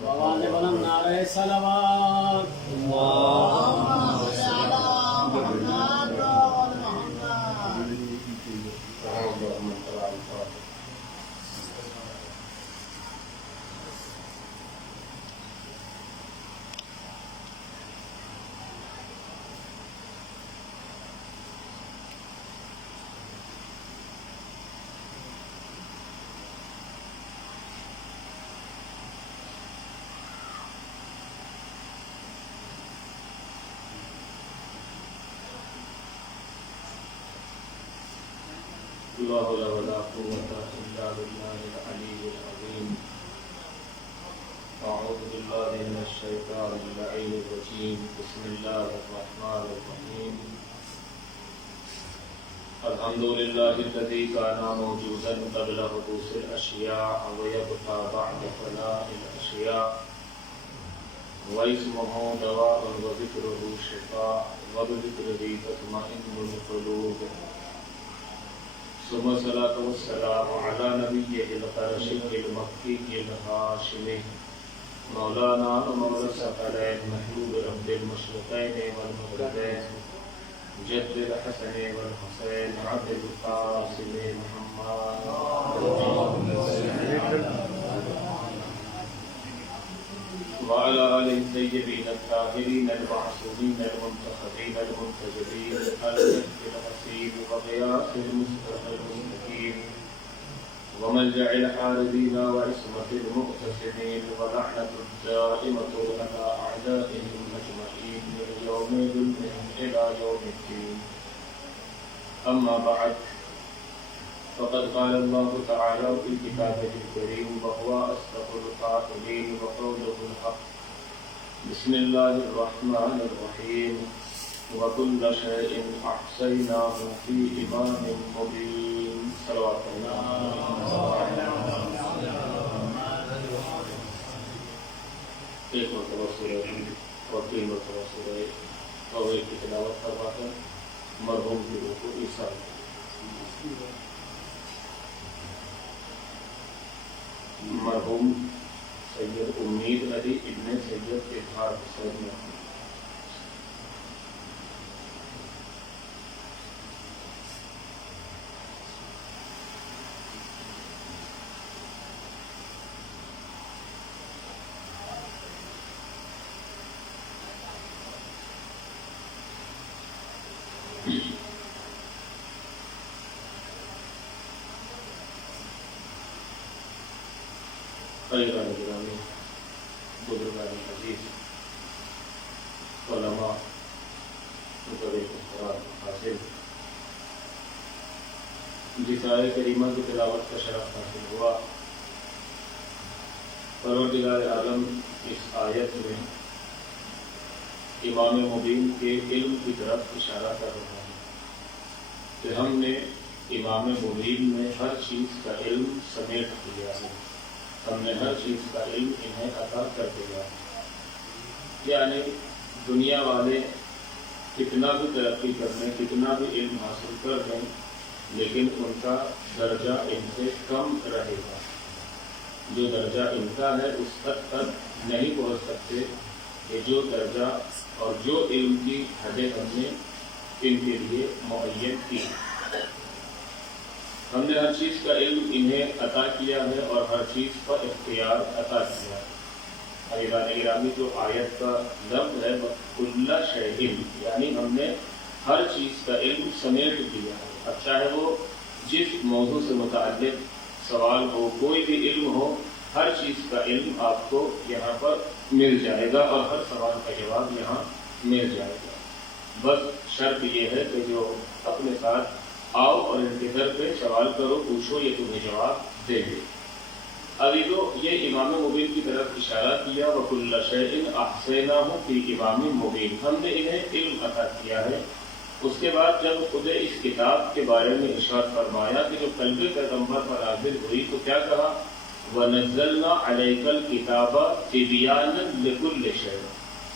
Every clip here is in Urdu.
وآواز بلند نعرہ صلوات اللہم صل علی محمد وآل محمد. لا حول ولا قوة إلا بالله العلي العظيم. أعوذ بالله من الشيطان اللعين الرجيم. بسم الله الرحمن الرحيم. الحمد لله الذي كان موجودا قبل حدوث الأشياء ويبقى بعد فناء الأشياء واسمه دواء وذكره شفاء وبذكره تطمئن القلوب. ثم الصلاة والسلام على نبيه القرشي المكي الهاشمي مولانا ومولى الثقلين محبوب رب المشرقين والمغربين جد الحسن والحسين عبد القاسم محمد وعلى آله الطيبين الطاهرين المعصومين المنتخبين المنتجبين المهد الحسين وغياث المستقيم وملجأ الحاربين وعصمة المقتسمين ولعنة الدائمة على أعدائهم أجمعين من يوم ظلمهم إلى يوم الدين. أما بعد، فقد قال الله تعالى في كتابه الكريم وهو أصدق القائلين وقوله الحق. بسم الله الرحمن الرحيم. وكل شيء أحصيناه في إمام مبين. صلوات الله. ایک مرتبہ سورہ اور تین مرتبہ سورہ توحید کی تلاوت کروا کر مرحوم کی روح کو ایثار کریں. مرحوم سید امید علی ابن سید اظہار حسین محمود. خیران گرامی، بزرگان عزیز، علماء، متبرک احترام حاصل، جس آیت کریمہ کی تلاوت کا شرف حاصل ہوا، پروردگار عالم اس آیت میں امام مبین کے علم کی طرف اشارہ کر رہا ہے کہ ہم نے امام مبین میں ہر چیز کا علم سمیٹ لیا ہے، ہم نے ہر چیز کا علم انہیں عطا کر دیا. یعنی دنیا والے کتنا بھی ترقی کر لیں، کتنا بھی علم حاصل کر لیں، لیکن ان کا درجہ ان سے کم رہے گا. جو درجہ ان کا ہے اس تک نہیں پہنچ سکتے کہ جو درجہ اور جو علم کی حدیں ہم نے ان کے لیے معین کی. ہم نے ہر چیز کا علم انہیں عطا کیا ہے اور ہر چیز پر اختیار عطا کیا ہے. عزیزان گرامی، جو آیت کا لفظ ہے کل شیء، یعنی ہم نے ہر چیز کا علم سمیٹ دیا ہے. اب چاہے وہ جس موضوع سے متعلق سوال ہو، کوئی بھی علم ہو، ہر چیز کا علم آپ کو یہاں پر مل جائے گا اور ہر سوال کا جواب یہاں مل جائے گا. بس شرط یہ ہے کہ جو اپنے ساتھ آؤ اور ان کے در پہ سوال کرو، پوچھو، یہ تمہیں جواب دے گے. ابھی تو یہ امام مبین کی طرف اشارہ کیا، وَكُلَّ شَيْءٍ أَحْصَيْنَاهُ فِي إِمَامٍ مُبِينٍ. ہم نے انہیں علم عطا کیا ہے. اس کے بعد جب خود اس کتاب کے بارے میں ارشاد فرمایا کہ جو قلب پیغمبر پر نازل ہوئی تو کیا کہا؟ وَنَزَّلْنَا عَلَيْكَ الْكِتَابَ تِبْيَانًا لِكُلِّ شَيْءٍ،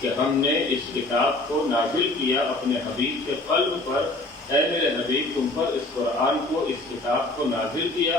کہ ہم نے اس کتاب کو نازل کیا اپنے حبیب کے قلب پر. اے میرے حبیب، تم پر اس قرآن کو، اس کتاب کو نازل کیا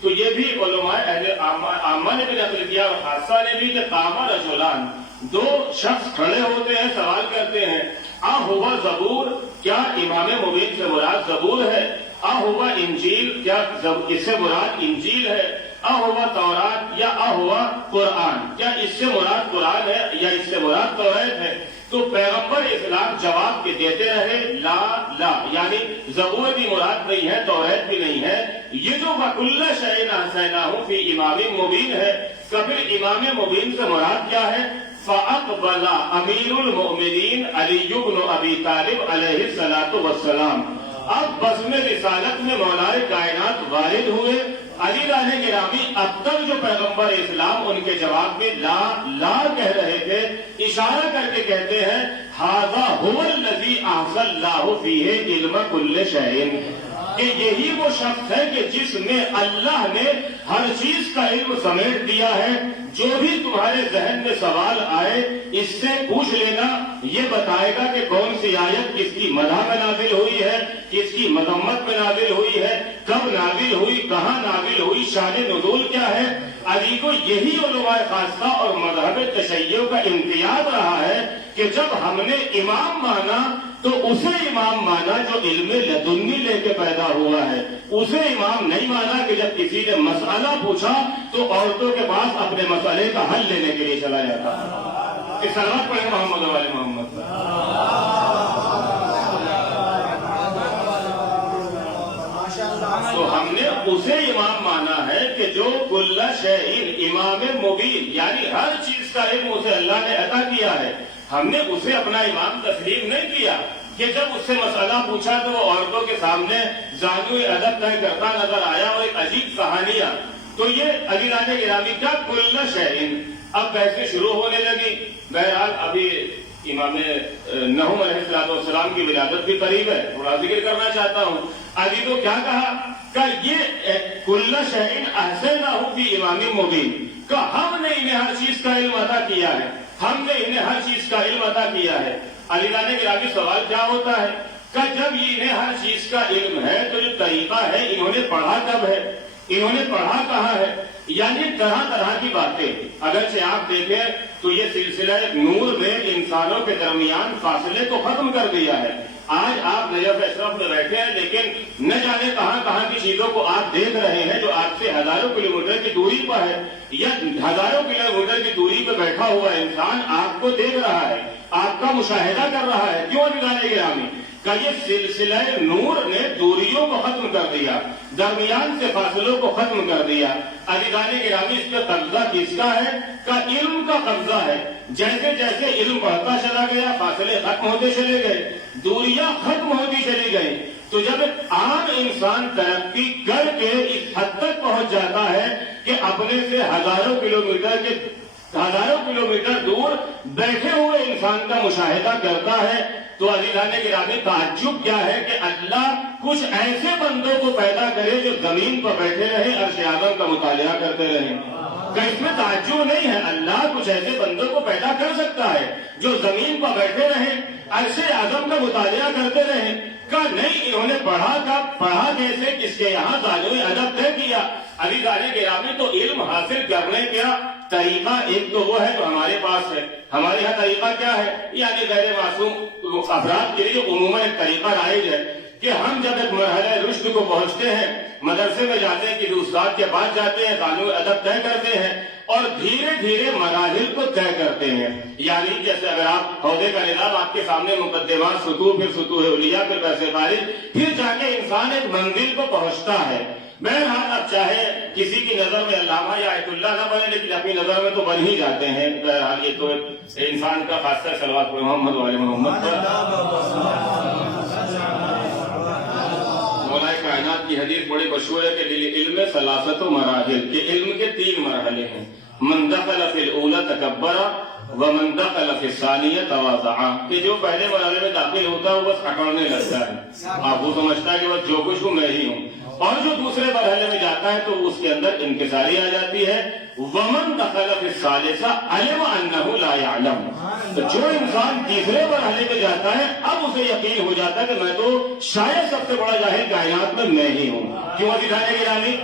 تو یہ بھی علماء اہل عامہ نے بھی نقل کیا اور حادثہ نے بھی کہ قام رجلان، دو شخص کھڑے ہوتے ہیں، سوال کرتے ہیں ہوا زبور، کیا امام مبین سے مراد زبور ہے؟ ہوا انجیل، کیا اس سے مراد انجیل ہے؟ ہوا تورات یا ہوا قرآن، کیا اس سے مراد قرآن ہے یا اس سے مراد توریت ہے؟ تو پیغمبر اسلام جواب کے دیتے رہے لا لا، یعنی زبور بھی مراد نہیں ہے، توریت بھی نہیں ہے، یہ جو وَكُلَّ شَيْءٍ أَحْصَيْنَاهُ فِي إِمَامٍ مُبِينٍ ہے، کبھی امام مبین سے مراد کیا ہے؟ فَأَقْبَلَ أَمِيرُ الْمُؤْمِنِينَ عَلِيُّ بْنُ أَبِي طَالِبَ علیہ الصلاۃ والسلام، اب بزم رسالت میں مولا کائنات وارد ہوئے، علی لانے گرامی اب تک جو پیغمبر اسلام ان کے جواب میں لا لا کہہ رہے تھے، اشارہ کر کے کہتے ہیں ھذا ھو الذی احصى اللہ فیہ علم کل شیء، کہ یہی وہ شخص ہے کہ جس میں اللہ نے ہر چیز کا علم سمیٹ دیا ہے، جو بھی تمہارے ذہن میں سوال آئے اس سے پوچھ لینا، یہ بتائے گا کہ کون سی آیت کس کی مدح میں نازل ہوئی ہے، کس کی مذمت میں نازل ہوئی ہے، کب نازل ہوئی، کہاں نازل ہوئی، شان نزول کیا ہے۔ علی کو یہی علماء خاصہ اور مذہب تشیع کا امتیاز رہا ہے کہ جب ہم نے امام مانا تو اسے امام مانا جو علم لدنی لے کے پیدا ہوا ہے، اسے امام نہیں مانا کہ جب کسی نے مسئلہ پوچھا تو عورتوں کے پاس اپنے مسئلے کا حل لینے کے لیے چلا جاتا ہے۔ اس سلامت پڑھیں محمد والے محمد۔ تو ہم نے اسے امام مانا ہے کہ جو کل شیء، امام مبین، یعنی ہر چیز کا علم اسے اللہ نے عطا کیا ہے، ہم نے اسے اپنا امام تسلیم نہیں کیا کہ جب اس سے مسئلہ پوچھا تو وہ عورتوں کے سامنے زانوئے ادب طے کرتا نظر آیا اور ایک عجیب کہانیاں۔ تو یہ علی لانے گرامی کا کل شیء، اب بحثیں شروع ہونے لگی۔ بہرحال ابھی امام نحوم علیہ السلام کی ولادت بھی قریب ہے، تھوڑا ذکر کرنا چاہتا ہوں۔ علی کو کیا کہا کہ یہ کل شیء احصیناہ فی امام مبین، کہ ہم نے انہیں ہر چیز کا علم عطا کیا ہے، ہم نے انہیں ہر چیز کا علم عطا کیا ہے۔ علی لانے گرامی سوال کیا ہوتا ہے کہ جب یہ انہیں ہر چیز کا علم ہے تو جو طریقہ ہے انہوں نے پڑھا کب ہے، انہوں نے پڑھا کہاں ہے؟ یعنی طرح طرح کی باتیں، اگرچہ آپ دیکھیں تو یہ سلسلہ نور نے انسانوں کے درمیان فاصلے کو ختم کر دیا ہے۔ آج آپ نجف اشرف میں بیٹھے ہیں لیکن نہ جانے کہاں کہاں کی چیزوں کو آپ دیکھ رہے ہیں جو آپ سے ہزاروں کلومیٹر کی دوری پر ہے، یا ہزاروں کلومیٹر کی دوری پہ بیٹھا ہوا انسان آپ کو دیکھ رہا ہے، آپ کا مشاہدہ کر رہا ہے۔ کیوں نگانے گرامی کہ یہ سلسلہ نور نے دوریوں کو ختم کر دیا، درمیان سے فاصلوں کو ختم کر دیا۔ عزیزان گرامی اس پہ قبضہ کس کا ہے؟ کہ علم کا قبضہ ہے۔ جیسے جیسے علم بڑھتا چلا گیا فاصلے ختم ہوتے چلے گئے، دوریاں ختم ہوتی چلی گئی۔ تو جب ایک عام انسان ترقی کر کے اس حد تک پہنچ جاتا ہے کہ اپنے سے ہزاروں کلومیٹر دور بیٹھے ہوئے انسان کا مشاہدہ کرتا ہے، تو عزیزان گرامی تعجب کیا ہے کہ اللہ کچھ ایسے بندوں کو پیدا کرے جو زمین پر بیٹھے رہے، عرش اعظم کا مطالعہ کرتے رہے۔ کہ اس میں تعجب نہیں ہے، اللہ کچھ ایسے بندوں کو پیدا کر سکتا ہے جو زمین پر بیٹھے رہے، عرش اعظم کا مطالعہ کرتے رہے۔ کہ نہیں، انہوں نے پڑھا کیسے، کس کے یہاں زانوئے ادب طے کیا۔ عزیزان گرامی تو علم حاصل کرنے کا طریقہ ایک تو وہ ہے جو ہمارے پاس ہے، ہمارے یہاں طریقہ کیا ہے، یعنی غیر معصوم افراد کے لیے عموماً ایک طریقہ رائج ہے کہ ہم جب ایک مرحلہ رشد کو پہنچتے ہیں، مدرسے میں جاتے ہیں، کسی استاد کے پاس جاتے ہیں، زانوئے ادب طے کرتے ہیں اور دھیرے دھیرے مراحل کو طے کرتے ہیں۔ یعنی جیسے اگر آپ عہدے کا نظام آپ کے سامنے مقدمات، سطوح، پھر سطوح اولیاء، پھر بحث خارج، پھر جا کے انسان ایک منزل کو پہنچتا ہے۔ بہرحال اب چاہے کسی کی نظر میں علامہ یا آیت اللہ نہ بنے لیکن اپنی نظر میں تو بن ہی جاتے ہیں۔ بہرحال یہ تو انسان کا خاصہ صلوات محمد والے محمد پر۔ مولا کائنات کی حدیث بڑی مشہور ہے کہ علم ثلاثت مراحل، کہ علم کے 3 مرحلے ہیں۔ من دخل فی الاولی تکبر ومن دخل فی الثانیہ تواضع، کہ جو پہلے مرحلے میں داخل ہوتا ہے وہ بس اکڑنے لگتا ہے، آپ وہ سمجھتا ہے کہ بس جو کچھ ہوں میں ہی ہوں، اور جو دوسرے مرحلے میں جاتا ہے تو اس کے اندر انکساری آ جاتی ہے۔ ومن دخل فی الثالثہ علم انہ لا یعلم، تو جو انسان تیسرے مرحلے میں جاتا ہے اب اسے یقین ہو جاتا ہے کہ میں تو شاید سب سے بڑا جاہل کائنات میں ہی ہوں۔ کیوں عزیزان گرامی؟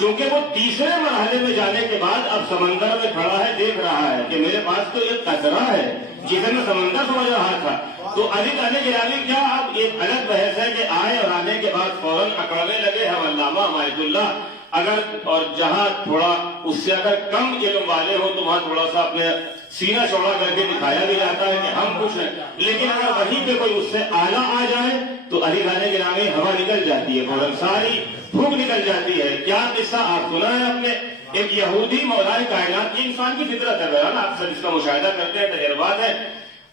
چونکہ وہ تیسرے مرحلے میں جانے کے بعد اب سمندر میں کھڑا ہے، دیکھ رہا ہے کہ میرے پاس تو ایک قطرہ ہے جسے میں سمندر سمجھ رہا تھا. تو علی گرامی کیا اب ایک الگ بحث ہے کہ آئے اور آنے کے بعد فوراً اکڑنے لگے ہم علامہ مائد اللہ. اگر اور جہاں تھوڑا اس سے اگر کم علم والے ہو تو وہاں تھوڑا سا اپنے سینہ چوڑا کر کے دکھایا بھی جاتا ہے کہ ہم کچھ ہیں، لیکن اگر وہیں پہ کوئی اس سے اعلیٰ آ جائے تو علی گرامی ہوا نکل جاتی ہے، فوراً ساری بھوک نکل جاتی ہے. کیا قصہ آپ سنا ہے اپنے ایک یہودی مولائے کائنات کی، انسان کی فطرت ہے بہرحال، آپ سب اس کا مشاہدہ کرتے ہیں، تجربات ہے.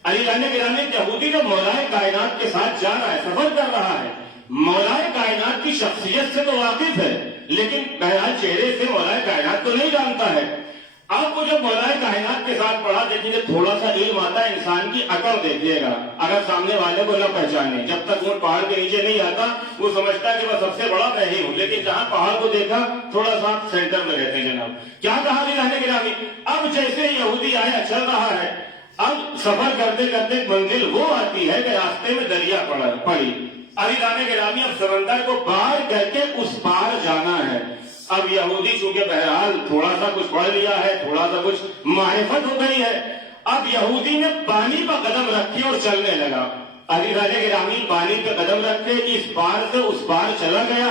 علی گرامی یہودی جب مولائے کائنات کے ساتھ جا رہا ہے، سفر کر رہا ہے، مولائے کائنات کی شخصیت سے تو واقف ہے لیکن بہرحال چہرے سے مولائے کائنات تو نہیں جانتا ہے. اب وہ جب مولائے کائنات کے ساتھ پڑھا، دیکھیں گے تھوڑا سا علم آتا ہے، انسان کی عقل دیکھیے گا، اگر سامنے والے کو نہ پہچانے، جب تک وہ پہاڑ کے نیچے نہیں آتا وہ سمجھتا ہے کہ میں سب سے بڑا میں ہی ہوں، لیکن جہاں پہاڑ کو دیکھا تھوڑا سا سینٹر میں رہتے ہیں. جناب کیا کہا علی گرامی، اب جیسے یہودی آیا چل رہا ہے، اب سفر کرتے کرتے منزل وہ آتی ہے کہ راستے میں دریا پڑی. علی گرامی اب سمندر کو پار کر کے اس پار جانا ہے. اب یہودی چونکہ بہرحال تھوڑا سا کچھ پڑھ لیا ہے، تھوڑا سا کچھ معرفت ہو گئی ہے، اب یہودی نے پانی پر قدم رکھی اور چلنے لگا. علی گرامی پانی پہ قدم رکھتے اس پار سے اس پار چلا گیا.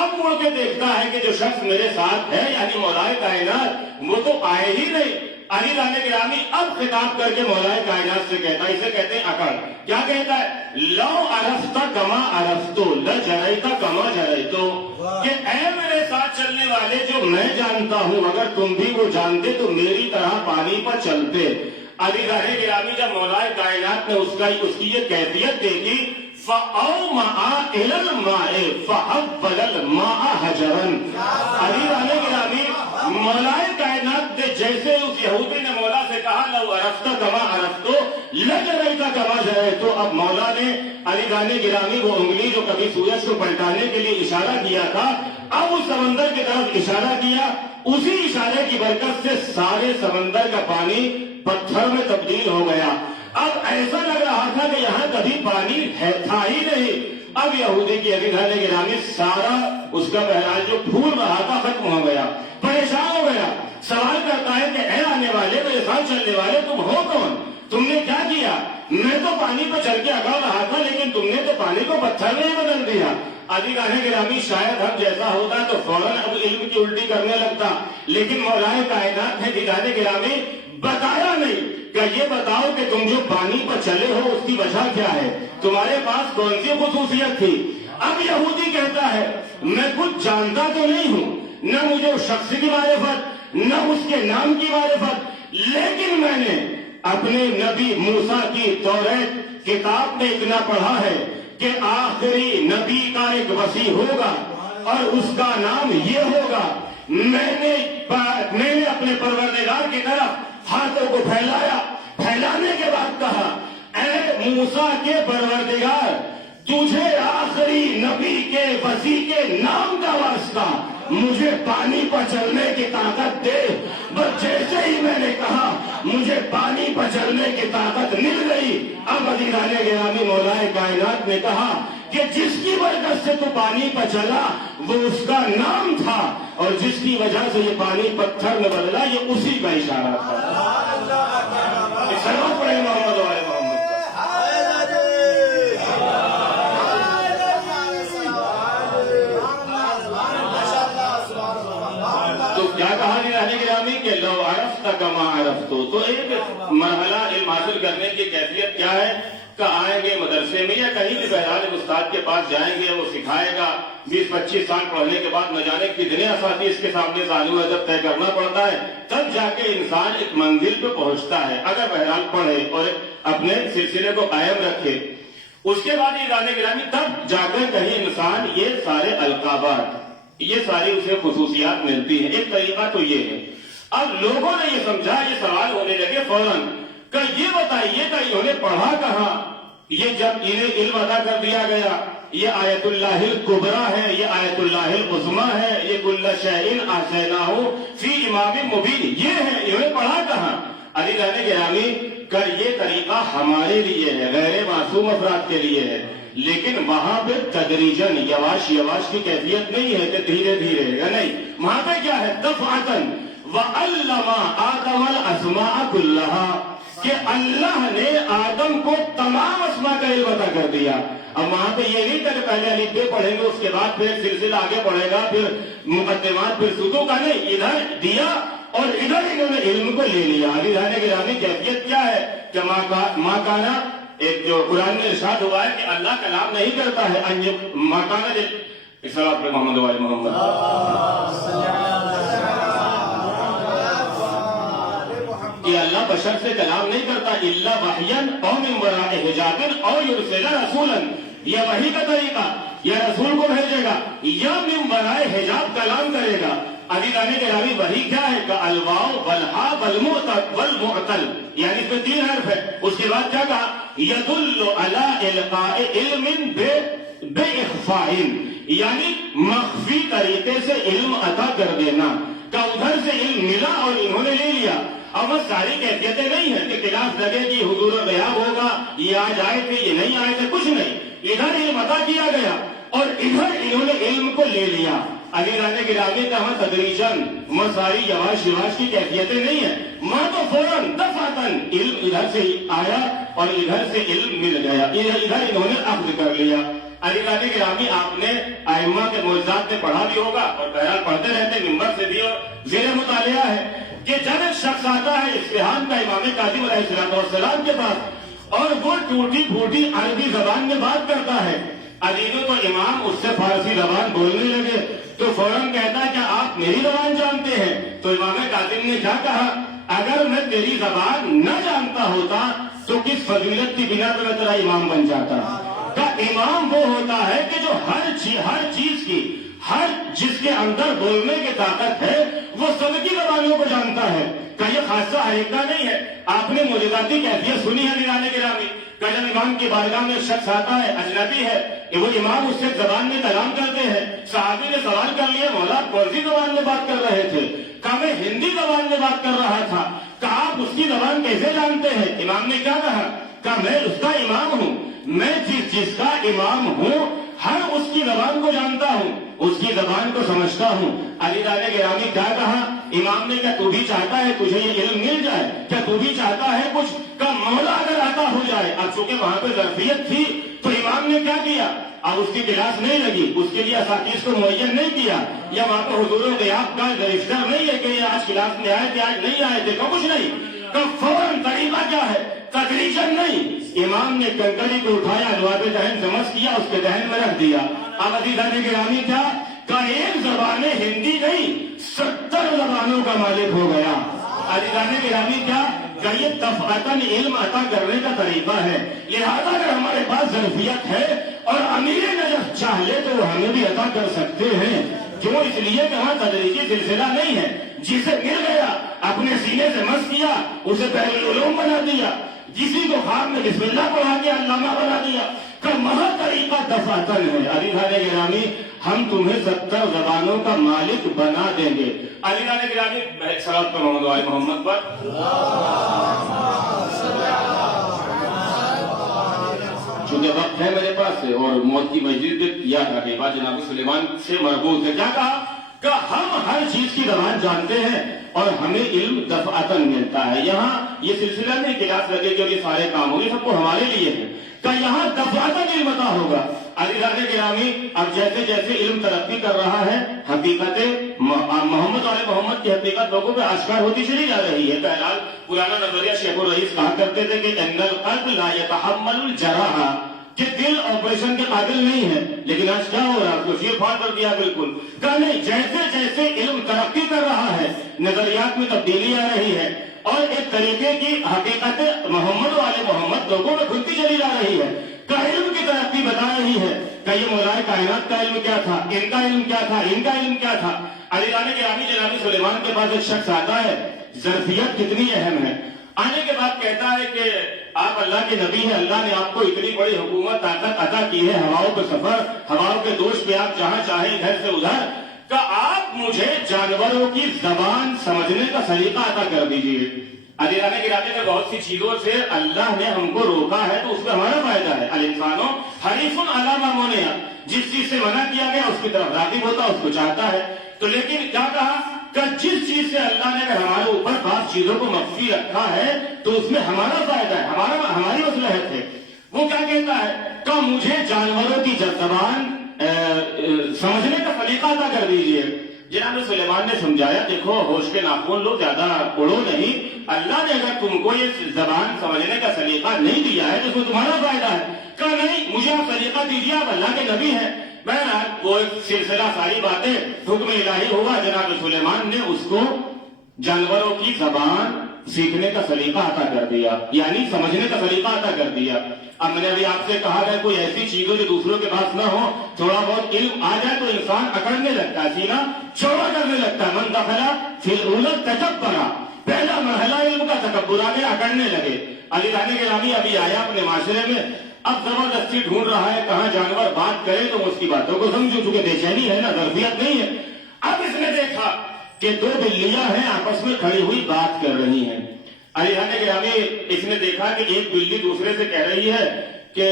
اب مڑ کے دیکھتا ہے کہ جو شخص میرے ساتھ ہے یعنی مولائے کائنات وہ تو آئے ہی نہیں. علی گرامی اب خطاب کر کے مولائے کائنات سے کہتا ہے، اسے کہتے ہیں اکڑ. کیا کہتا ہے؟ لو عرفت کما عرفتو لجریت کما جریتو، کہ اے میرے ساتھ چلنے والے جو میں جانتا ہوں اگر تم بھی وہ جانتے تو میری طرح پانی پر چلتے. علی گرامی جب مولائے کائنات نے اس کی یہ کیفیت دیکھی، فَأَوْمَعَ إِلَى الْمَاءِ فَحَوَّلَ الْمَاءَ حَجَرًا. علی گرامی مولائے کائنات نے جیسے اس یہودی نے مولا سے کہا لو عرفت کما عرفتو لجریت کما جریتو، اب مولا نے علی گرامی وہ انگلی جو کبھی سورج کو پلٹانے کے لیے اشارہ کیا تھا اب اس سمندر کی طرف اشارہ کیا. اسی اشارے کی برکت سے سارے سمندر کا پانی پتھر میں تبدیل ہو گیا. اب ایسا لگ رہا تھا کہ یہاں کبھی پانی تھا ہی نہیں. اب یہودی کی علی گرامی سارا اس کا بہرحال جو پھول رہا تھا ختم ہو گیا، پریشان ہو گیا. سوال کرتا ہے کہ اے آنے والے میرے ساتھ چلنے والے تم ہو کون؟ تم نے کیا کیا؟ میں تو پانی پہ چل کے اگڑ رہا تھا لیکن تم نے تو پانی کو پتھر میں ہی بدل دیا. علی گرامی شاید ہم جیسا ہوتا تو فوراً اب علم کی الٹی کرنے لگتا، لیکن مولائے کائنات نے علی گرامی بتایا نہیں کہ یہ بتاؤ کہ تم جو پانی پر چلے ہو اس کی وجہ کیا ہے، تمہارے پاس کون سی خصوصیت تھی. اب یہودی کہتا ہے میں کچھ جانتا تو نہیں ہوں، نہ مجھے اس شخص کی معرفت نہ اس کے نام کی معرفت، لیکن میں نے اپنے نبی موسیٰ کی توریت کتاب میں اتنا پڑھا ہے کہ آخری نبی کا ایک وصی ہوگا اور اس کا نام یہ ہوگا. میں نے اپنے پروردگار کی طرف ہاتھوں کو پھیلایا، پھیلانے کے بعد کہا اے موسیٰ کے پروردگار تجھے آخری نبی کے وصی کے نام کا واسطہ مجھے پانی پر چلنے کی طاقت دے. بس جیسے ہی میں نے کہا مجھے پانی پر چلنے کی طاقت مل گئی. اب علی گرامی مولائے کائنات نے کہا کہ جس کی برکت سے تو پانی پر چلا وہ اس کا نام تھا اور جس کی وجہ سے یہ پانی پتھر میں بدلا یہ اسی کا اشارہ تھا. سلام پڑھیں محمد و آل محمد. تو کیا کہا علی گرامی کہ لو عرفت کما عرفتو، تو ایک مرحلہ علم حاصل کرنے کی کیفیت کیا ہے کہ آئیں گے مدرسے میں یا کہیں بھی بہرحال استاد کے پاس جائیں گے، وہ سکھائے گا. 20-25 سال پڑھنے کے بعد نہ جانے کتنے اساتذہ کے سامنے تعلیم ادب طے کرنا پڑتا ہے، تب جا کے انسان ایک منزل پہ پہنچتا ہے اگر بہرحال پڑھے اور اپنے سلسلے کو قائم رکھے. اس کے بعد یہ علی گرامی تب جا کر کہیں انسان یہ سارے القابات یہ ساری اسے خصوصیات ملتی ہیں. ایک طریقہ تو یہ ہے. اب لوگوں نے یہ سمجھا، یہ سوال ہونے لگے فوراً کہ یہ بتائیے کہ انہوں نے پڑھا کہاں؟ یہ جب انہیں علم عطا کر دیا گیا یہ آیت اللہ الکبریٰ ہے، یہ آیت اللہ العظمیٰ ہے، یہ کل شیء احصیناہ فی امام مبین، یہ ہے، انہیں پڑھا کہاں؟ علی گرامی کر یہ طریقہ ہمارے لیے ہے، غیر معصوم افراد کے لیے ہے. لیکن وہاں پہ تدریجن یواش یواش کی کیفیت نہیں ہے کہ دھیرے دھیرے یا نہیں، وہاں پہ کیا ہے دفعتن وَعَلَّمَ آدَمَ الْأَسْمَاءَ كُلَّهَا کہ اللہ نے آدم کو تمام اسماء کا علم عطا کر دیا۔ اب وہاں پہ یہ نہیں کہ پہلے الف ب پڑھیں گے اس کے بعد پھر سلسلہ آگے پڑھے گا، پھر مقدمات، پھر سطور کا نہیں، ادھر دیا اور ادھر انہوں نے علم کو لے لیا۔ علی رہنے کی رانی کیفیت کیا ہے کہ ماں کانا، ایک جو قرآن میں ارشاد ہوا ہے کہ اللہ کلام نہیں کرتا ہے، ماں کانا اصلاح پہ محمد وآل محمد، کہ اللہ بشر سے کلام نہیں کرتا الا وحیاً او من وراء حجاب او یرسل رسولا، یہ وحی کا طریقہ، یا رسول کو بھیجے گا یا من وراء حجاب کلام کرے گا۔ علی دانے کے راوی وحی کیا ہے کہ الواو والہا والمعتل، یعنی اس میں 3 حرف ہے۔ اس کے بعد کیا کہا یدل علی القاء علم باخفاء، یعنی مخفی طریقے سے علم عطا کر دینا، کہ ادھر سے علم ملا اور انہوں نے لے لیا۔ اب وہ ساری کیفیتیں نہیں ہیں کہ کلاس لگے کہ حضور غیاب ہوگا، یہ آج آئے تھے یہ نہیں آئے تھے، کچھ نہیں، ادھر علم عطا کیا گیا اور ادھر انہوں نے علم کو لے لیا۔ علی رانے کی راوی کہاں تدریجن، ساری یواش یواش کی کیفیتیں نہیں ہیں، ماں تو فوراً دفعتاً علم ادھر سے آیا اور ادھر سے علم مل گیا، ادھر انہوں نے اخذ کر لیا۔ علی رانے کی راوی آپ نے ائمہ کے معجزات میں پڑھا بھی ہوگا اور بہرحال پڑھتے رہتے ممبر سے بھی، اور زیر مطالعہ ہے کہ جب ایک شخص آتا ہے اصفہان کا امام کاظم علیہ السلام کے پاس اور وہ ٹوٹی پھوٹی عربی زبان میں بات کرتا ہے، عزیزوں تو امام اس سے فارسی زبان بولنے لگے تو فوراً کہتا ہے کہ آپ میری زبان جانتے ہیں؟ تو امام کاظم نے کیا کہا اگر میں تیری زبان نہ جانتا ہوتا تو کس فضیلت کی بنا پہ میں تیرا امام بن جاتا۔ کا امام وہ ہوتا ہے کہ جو ہر چیز کی، ہر جس کے اندر بولنے کی طاقت ہے وہ سب کی زبانوں کو جانتا ہے، کہ یہ خاصہ ہر ایک کا نہیں ہے۔ آپ نے معجزاتی کیفیت سنی ہے نرانے گرامی، کہ جب امام کی بارگاہ میں ایک شخص آتا ہے اجنبی ہے، وہ امام اس سے زبان میں کلام کرتے ہیں، صحابی نے سوال کر لیا مولا کون سی زبان میں بات کر رہے تھے؟ کہا میں ہندی زبان میں بات کر رہا تھا۔ کہا آپ اس کی زبان کیسے جانتے ہیں؟ امام نے کیا کہا کہ میں اس کا امام ہوں، میں جس کا امام ہوں ہر اس کی زبان کو جانتا ہوں، اس کی زبان کو سمجھتا ہوں۔ علی رانے گرامی کیا کہا امام نے، کیا تو بھی چاہتا ہے تجھے یہ علم مل جائے؟ کیا تو بھی چاہتا ہے کچھ کا مولا اگر عطا ہو جائے؟ اب چونکہ وہاں پہ ظرفیت تھی تو امام نے کیا کیا، اب اس کی کلاس نہیں لگی، اس کے لیے اساتذہ کو معین نہیں کیا، یا وہاں پہ حضور غیاب کا رجسٹر نہیں ہے کہ یہ آج کلاس میں آئے تھے آج نہیں آئے تھے، کچھ نہیں، تو فوراً طریقہ کیا ہے تدریجن نہیں، امام نے کنکری کو اٹھایا، لواب دہن سے مس کیا، اس کے دہن میں رکھ دیا۔ اب عزیزان گرامی کیا کہ ایک زبان ہندی نہیں 70 زبانوں کا مالک ہو گیا۔ عزیزان گرامی کیا کہ یہ دفعتاً علم عطا کرنے کا طریقہ ہے، لہذا اگر ہمارے پاس ظرفیت ہے اور امیر نجف چاہ لے تو وہ ہمیں بھی عطا کر سکتے ہیں، کیوں؟ اس لیے کہ وہاں تدریجی سلسلہ نہیں ہے، جسے مل گیا اپنے سینے سے مس کیا، اسے بحر العلوم بنا دیا، کسی کو خواب میں بسم اللہ پڑھا کے علامہ بنا دیا، کہ مہا طریقہ دفعتاً ہے۔ علی خانے گرامی ہم تمہیں 70 زبانوں کا مالک بنا دیں گے۔ علی خانے گرامی صلوات پر محمد وآل محمد پر، چونکہ وقت ہے میرے پاس اور موت کی مجلس بھی یاد رکھے بات جناب سلیمان سے مربوط ہے، کیا کہا کہ ہم ہر چیز کی زبان جانتے ہیں اور ہمیں علم دفعتاً ملتا ہے۔ یہاں یہ سلسلہ نہیں کلاس لگے کہ یہ سارے کام ہوں گے، سب کو ہمارے لیے ہے کہ یہاں دفعتاً علم عطا ہوگا۔ علی رانے گرامی اب جیسے جیسے علم ترقی کر رہا ہے، حقیقت محمد علیہ محمد کی حقیقت لوگوں پہ آشکار ہوتی چلی جا رہی ہے۔ بہرحال پرانا نظریہ شیخ الرئیس کہا کرتے تھے کہ ان القلب لا يتحمل الجراحہ، کہ دل آپریشن کے قابل نہیں ہے، لیکن آج کیا ہو رہا ہے؟ تو چیر پھاڑ کر دیا بالکل، کہ نہیں، جیسے جیسے علم ترقی کر رہا ہے نظریات میں تبدیلی آ رہی ہے اور ایک طریقے کی حقیقت محمد والے محمد لوگوں میں کھلتی چلی جا رہی ہے، کہ علم کی ترقی بتا رہی ہے کہ یہ مولا کائنات کا علم کیا تھا، ان کا علم کیا تھا، ان کا علم کیا تھا۔ علی رانے گرامی جناب سلیمان کے پاس ایک شخص آتا ہے، ظرفیت کتنی اہم ہے، آنے کے بعد کہتا ہے کہ آپ اللہ کے نبی ہیں، اللہ نے آپ کو اتنی بڑی حکومت طاقت عطا کی ہے، ہواؤں پہ سفر، ہواؤں کے دوش پہ آپ جہاں چاہیں ادھر سے ادھر، کہ آپ مجھے جانوروں کی زبان سمجھنے کا سلیقہ عطا کر دیجئے۔ عزیزان گرامی میں بہت سی چیزوں سے اللہ نے ہم کو روکا ہے تو اس میں ہمارا فائدہ ہے. الانسانوں حریص علی ما منع، جس چیز سے منع کیا گیا اس کی طرف راغب ہوتا، اس کو چاہتا ہے. تو لیکن کیا کہا کہ جس چیز سے اللہ نے ہمارے اوپر بعض چیزوں کو مخفی رکھا ہے تو اس میں ہمارا فائدہ ہے، ہماری مصلحت ہے. وہ کیا کہتا ہے کہ مجھے جانوروں کی زبان سمجھنے کا طریقہ عطا کر دیجئے. جناب سلیمان نے سمجھایا دیکھو ہوش کے ناخن لو، زیادہ اڑو نہیں. اللہ نے اگر تم کو یہ زبان سمجھنے کا سلیقہ نہیں دیا ہے تو اس میں تمہارا فائدہ ہے. کہا نہیں مجھے آپ سلیقہ دیجیے، آپ اللہ کے نبی ہیں. بہرحال وہ سلسلہ ساری باتیں حکم الہی ہوا. جناب سلیمان نے اس کو جانوروں کی زبان سیکھنے کا سلیقہ عطا کر دیا، یعنی سمجھنے کا سلیقہ عطا کر دیا. اب میں نے ابھی آپ سے کہا ہے کوئی ایسی چیز ہو جو دوسروں کے پاس نہ ہو، تھوڑا بہت علم آ جائے تو انسان اکڑنے لگتا ہے، سینہ چوڑا کرنے لگتا ہے. من دخل فی الأولى تکبر، پہلا مرحلہ علم کا تکبر آ گیا، اکڑنے لگے. علی رانی گرامی ابھی آیا اپنے معاشرے میں، اب زبردستی ڈھونڈ رہا ہے کہاں جانور بات کرے تو اس کی باتوں کو سمجھو، چونکہ بے چینی ہے نا، ظرفیت نہیں ہے. اب اس نے دیکھا کہ دو بلیاں ہیں آپس میں کھڑی ہوئی بات کر رہی ہیں. علی رانی گرامی اس نے دیکھا کہ ایک بلی دوسرے سے کہہ رہی ہے کہ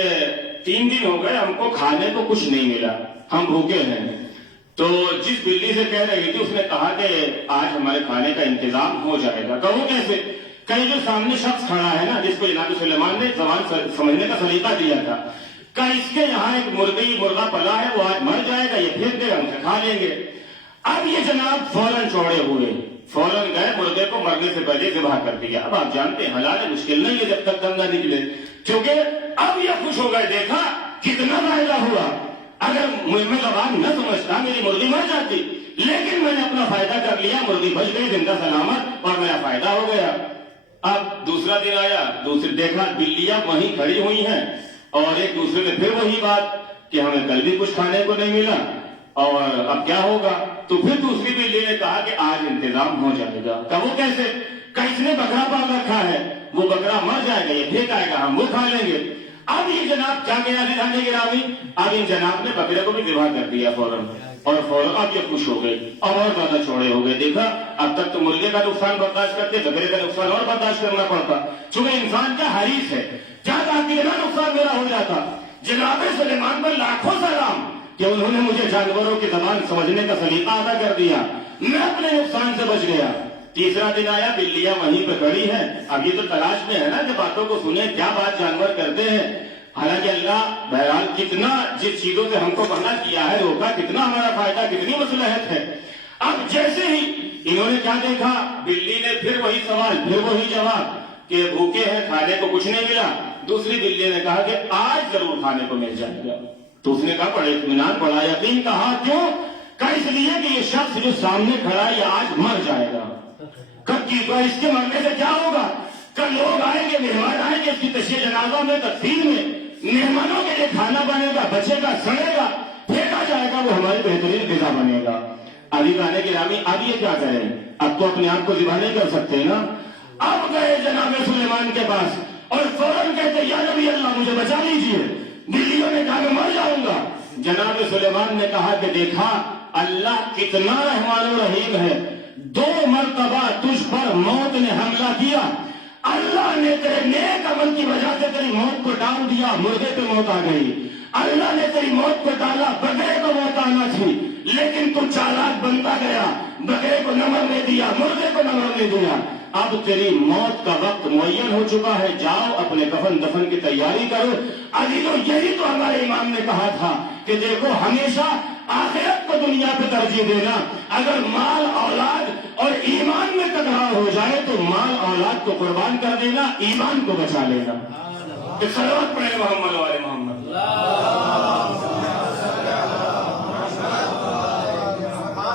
3 دن ہو گئے ہم کو کھانے کو کچھ نہیں ملا، ہم بھوکے ہیں. تو جس بلی سے کہہ رہی تھی اس نے کہا کہ آج ہمارے کھانے کا انتظام ہو جائے گا. کہو کیسے؟ کہیں جو سامنے شخص کھڑا ہے نا جس کو جناب سلیمان نے زبان سمجھنے کا سلیقہ دیا تھا، کہ اس کے یہاں ایک مرغا پلا ہے، وہ آج مر جائے گا، یہ پھینک دے گا، ہم سے کھا لیں گے. اب یہ جناب فوراً چوڑے ہوئے، فوراً گئے مرغے کو مرنے سے پہلے ذبح کر دیا. اب آپ جانتے ہیں حلال ہے، مشکل نہیں ہے جب تک دم نہ نکلے، کیونکہ اب یہ خوش ہو گئے، دیکھا کتنا فائدہ ہوا. اگر میں زبان نہ سمجھتا میری مرغی مر جاتی، لیکن میں نے اپنا فائدہ کر لیا، مرغی بچ گئی زندہ سلامت اور میرا فائدہ ہو گیا. اب دوسرا دن آیا، دیکھا بلیاں وہیں کھڑی ہوئی ہیں اور ایک دوسرے میں پھر وہی بات کہ ہمیں کل بھی کچھ کھانے کو نہیں ملا اور اب کیا ہوگا. تو پھر دوسری بلی نے کہا کہ آج انتظام ہو جائے گا. کہ وہ کیسے؟ کہ اس نے بکرا پال رکھا ہے، وہ بکرا مر جائے گا، یہ پھینک آئے گا، ہم وہ کھا لیں گے. اب یہ جناب کیا گیا دکھانے گرامی، اب ان جناب نے بکرے کو بھی ذبح کر دیا فوراً، اور فوراً اب یہ خوش ہو گئے اور زیادہ چھوڑے ہو گئے. دیکھا اب تک تو مرغے کا نقصان برداشت کرتے، بکرے کا نقصان اور برداشت کرنا پڑتا، چونکہ انسان کیا حریص ہے، چاہتا کہ اتنا نقصان میرا ہو جاتا. جناب سلیمان پر لاکھوں سلام کہ انہوں نے مجھے جانوروں کی زبان سمجھنے کا سلیقہ ادا کر دیا، میں اپنے نقصان سے بچ گیا. تیسرا دن آیا، بلیاں وہیں پہ کھڑی ہیں. اب یہ تو تلاش میں ہے نا کہ باتوں کو سنیں کیا بات جانور کرتے ہیں. حالانکہ اللہ بہرحال کتنا جس چیزوں سے ہم کو منع کیا ہے، روکا، کتنا ہمارا فائدہ، کتنی مصلحت ہے. اب جیسے ہی انہوں نے کیا دیکھا، بلی نے پھر وہی سوال، پھر وہی جواب کہ بھوکے ہیں، کھانے کو کچھ نہیں ملا. دوسری بلی نے کہا کہ آج ضرور کھانے کو مل جائے گا. تو اس نے کہا بڑے اطمینان، بڑا یقین. کہا کیوں؟ کہ اس لیے کہ یہ شخص جو سامنے کھڑا ہے یہ آج مر جائے گا. کہ اس کے مرنے سے کیا ہوگا؟ کہ لوگ آئیں گے، مہمان آئیں گے، اس کی تشییع جنازہ میں، تدفین میں، مہمانوں کے لیے کھانا بنے گا، بچے گا، سڑے گا، پھینکا جائے گا، وہ ہماری بہترین غذا بنے گا. ابھی گانے گرامی اب یہ کیا کریں؟ اب تو اپنے آپ کو ذبح نہیں کر سکتے نا. اب گئے جناب سلیمان کے پاس اور فوراً کہتے یا نبی اللہ مجھے بچا لیجیے. بلیوں نے کہا میں مر جاؤں گا. جناب سلیمان نے کہا کہ دیکھا اللہ کتنا رحمان و رحیم ہے، 2 مرتبہ تجھ پر موت نے حملہ کیا، اللہ نے تیرے نیک عمل کی وجہ سے تیری موت کو ٹال دیا، مرغے پہ موت آ گئی. اللہ نے تیری موت کو ٹالا، بکرے کو موت آنا تھی، لیکن تو چالاک بنتا گیا، بکرے کو نہ مرنے دیا، مرغے کو نہ مرنے دیا. اب تیری موت کا وقت معین ہو چکا ہے، جاؤ اپنے کفن دفن کی تیاری کرو. عزیزو یہی تو ہمارے امام نے کہا تھا کہ دیکھو ہمیشہ آخرت کو دنیا پہ ترجیح دینا. اگر مال اولاد اور ایمان میں ٹکراؤ ہو جائے تو مال اولاد کو قربان کر دینا، ایمان کو بچا لینا. صلوات پڑھیں محمد والے محمد.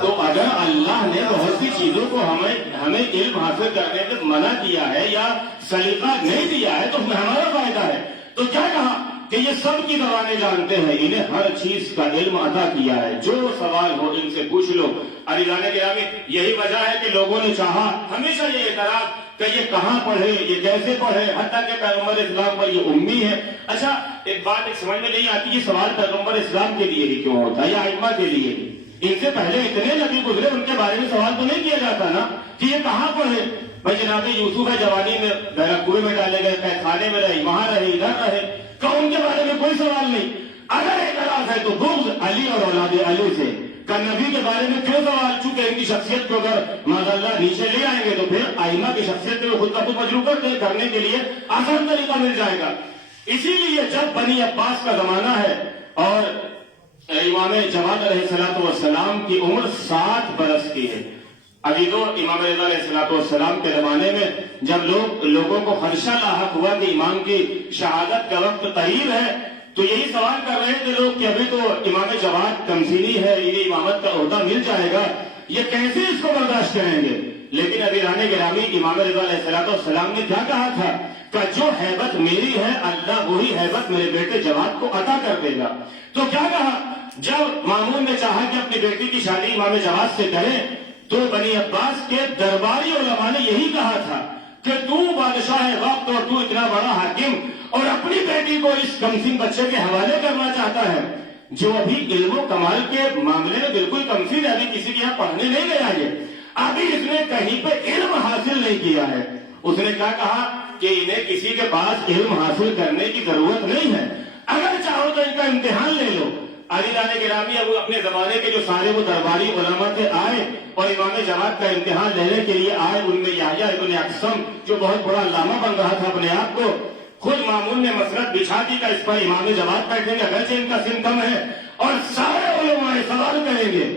تو اگر اللہ نے بہت سی چیزوں کو ہمیں علم حاصل کرنے سے منع کیا ہے یا سلیقہ نہیں دیا ہے تو اس میں ہمارا فائدہ ہے. تو کیا کہا کہ یہ سب کی زبانیں جانتے ہیں، انہیں ہر چیز کا علم عطا کیا ہے، جو سوال ہو ان سے پوچھ لو. عزیزان گرامی یہی وجہ ہے کہ لوگوں نے چاہا ہمیشہ یہ اعتراض کہ یہ کہاں پڑھے، یہ کیسے پڑھے، حتیٰ کہ پیغمبر اسلام پر یہ امی ہے. اچھا ایک بات سمجھ میں نہیں آتی، یہ سوال پیغمبر اسلام کے لیے ہی کیوں ہوتا ہے یا ائمہ کے لیے ہی؟ ان سے پہلے اتنے نبی گزرے، ان کے بارے میں سوال تو نہیں کیا جاتا نا کہ یہ کہاں پڑھے. بھائی جناب یوسف ہے جوانی میں بحر کنویں میں ڈالے گئے، قید خانے میں رہے، وہاں رہے، ادھر رہے، کہ ان کے بارے میں کوئی سوال نہیں؟ اگر اعتراض ہے تو بغض علی اور اولاد علی سے، کہ نبی کے بارے میں کیوں سوال؟ چونکہ ان کی شخصیت کو اگر معاذ اللہ نیچے لے آئیں گے تو پھر ائمہ کی شخصیت کو خود کا خود مجروح کرنے کے لیے آسان طریقہ مل جائے گا۔ اسی لیے جب بنی عباس کا زمانہ ہے اور امام جواد علیہ السلام کی عمر 7 برس کی ہے، ابھی تو امام رضا علیہ السلام کے زمانے میں جب لوگوں کو خدشہ لاحق ہوا کہ امام کی شہادت کا وقت قریب ہے تو یہی سوال کر رہے تھے لوگ کہ ابھی تو امام جواد تمثیلی ہے، یہ امامت کا عہدہ مل جائے گا، یہ کیسے اس کو برداشت کریں گے؟ لیکن ابھی رانے گرامی امام رضا علیہ السلام نے کیا کہا تھا کہ جو ہیبت میری ہے اللہ وہی ہیبت میرے بیٹے جواد کو عطا کر دے گا۔ تو کیا کہا؟ جب مامون نے چاہا کہ اپنی بیٹی کی شادی امام جواد سے کریں تو بنی عباس کے درباری علماء نے یہی کہا تھا کہ تو بادشاہ وقت اور تو اتنا بڑا حاکم اور اپنی بیٹی کو اس کمسن بچے کے حوالے کرنا چاہتا ہے جو ابھی علم و کمال کے معاملے میں بالکل کمسن ہے، ابھی کسی کے یہاں پڑھنے نہیں گیا ہے، ابھی اس نے کہیں پہ علم حاصل نہیں کیا ہے۔ اس نے کیا کہا کہ انہیں کسی کے پاس علم حاصل کرنے کی ضرورت نہیں ہے، اگر چاہو تو ان کا امتحان لے لو۔ علی رانے گرامی اب اپنے زمانے کے جو سارے وہ درباری علماء تھے آئے اور امام جواد کا امتحان لینے کے لیے آئے، ان میں یحییٰ ابن اقسم جو بہت بڑا علامہ بن رہا تھا اپنے آپ کو، خود مامون نے مسرت بچھا دی کہ اس پر امام جواد بیٹھیں گے اگرچہ ان کا سن کم ہے اور سارے علماء سوال کریں گے۔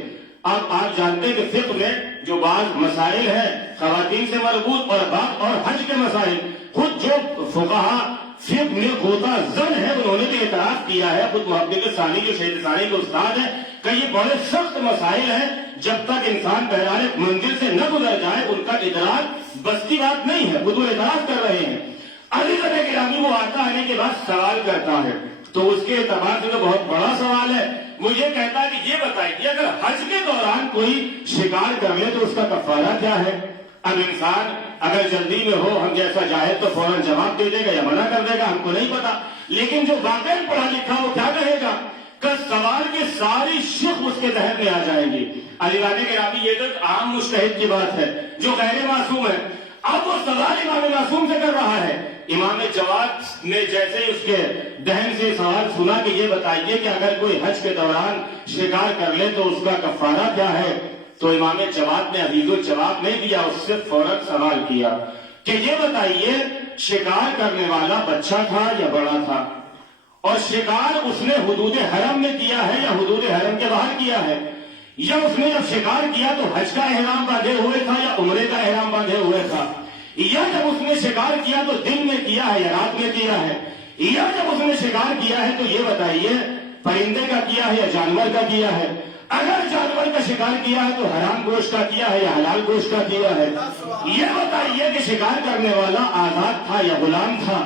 اب آپ جانتے ہیں کہ فقہ میں جو بعض مسائل ہیں خواتین سے مربوط اور حج کے مسائل، خود جو فقہا فقہ میں غوطہ زن ہے انہوں نے بھی اعتراف کیا ہے، خود محقق ثانی جو شہید ثانی کے استاد ہیں، کہ یہ بڑے سخت مسائل ہیں، جب تک انسان بہرحال منزل سے نہ گزر جائے ان کا ادراک بس کی بات نہیں ہے، خود وہ اعتراف کر رہے ہیں۔ علی رضا گرامی وہ آتا آنے کے بعد سوال کرتا ہے تو اس کے اعتبار سے تو بہت بڑا سوال ہے، وہ یہ کہتا ہے کہ یہ بتائیے اگر حج کے دوران کوئی شکار کر لے تو اس کا کفارہ کیا ہے؟ اب انسان اگر جلدی میں ہو ہم جیسا جاہل تو فوراً جواب دے دے گا یا منع کر دے گا، ہم کو نہیں پتا، لیکن جو واقعی پڑھا لکھا وہ کیا کہے گا کہ سوال کی ساری شق اس کے ذہن میں آ جائیں گی۔ علی رانے گرامی یہ تو عام مجتہد کی بات ہے جو غیر معصوم ہے، اب وہ سوال امام معصوم سے کر رہا ہے۔ امام جواد نے جیسے ہی اس کے ذہن سے سوال سنا کہ یہ بتائیے کہ اگر کوئی حج کے دوران شکار کر لے تو اس کا کفارہ کیا ہے، تو امام جواد نے ابھی کوئی جواب نہیں دیا، اس سے فوراً سوال کیا کہ یہ بتائیے شکار کرنے والا بچہ تھا یا بڑا تھا، اور شکار اس نے حدود حرم میں کیا ہے یا حدود حرم کے باہر کیا ہے، یا اس نے جب شکار کیا تو حج کا احرام باندھے ہوئے تھا یا عمرے کا احرام باندھے ہوئے تھا، یا جب اس نے شکار کیا تو دن میں کیا ہے یا رات میں کیا ہے، یا جب اس نے شکار کیا ہے تو یہ بتائیے پرندے کا کیا ہے یا جانور کا کیا ہے، اگر جانور کا شکار کیا ہے تو حرام گوشت کا کیا ہے یا حلال گوشت کا کیا ہے، یہ بتائیے کہ شکار کرنے والا آزاد تھا یا غلام تھا۔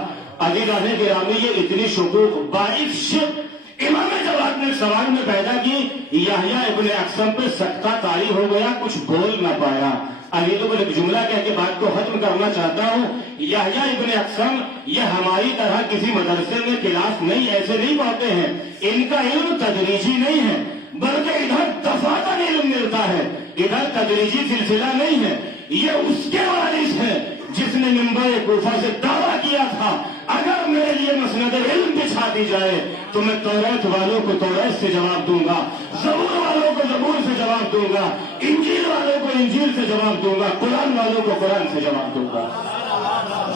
عزیزان گرامی یہ اتنی شکوک باعث شک امام جواد نے سوال میں پیدا کی، یحییٰ ابن اقسم پہ سکتہ طاری ہو گیا، کچھ بول نہ پایا۔ ابھی تو میں ایک جملہ کہہ کے بات کو ختم کرنا چاہتا ہوں، یحییٰ ابن اقسم یہ ہماری طرح کسی مدرسے میں کلاس نہیں ایسے نہیں پڑھتے ہیں، ان کا علم تدریجی نہیں ہے بلکہ ادھر دفعتاً علم ملتا ہے، ادھر تدریجی سلسلہ نہیں ہے۔ یہ اس کے وارث ہے جس نے منبر کوفہ سے دعویٰ کیا تھا اگر میرے لیے مسند علم بچھا دی جائے تو میں توریت والوں کو توریت سے جواب دوں گا، زبور والوں کو زبور سے جواب دوں گا، انجیل والوں کو انجیل سے جواب دوں گا، قرآن والوں کو قرآن سے جواب دوں گا۔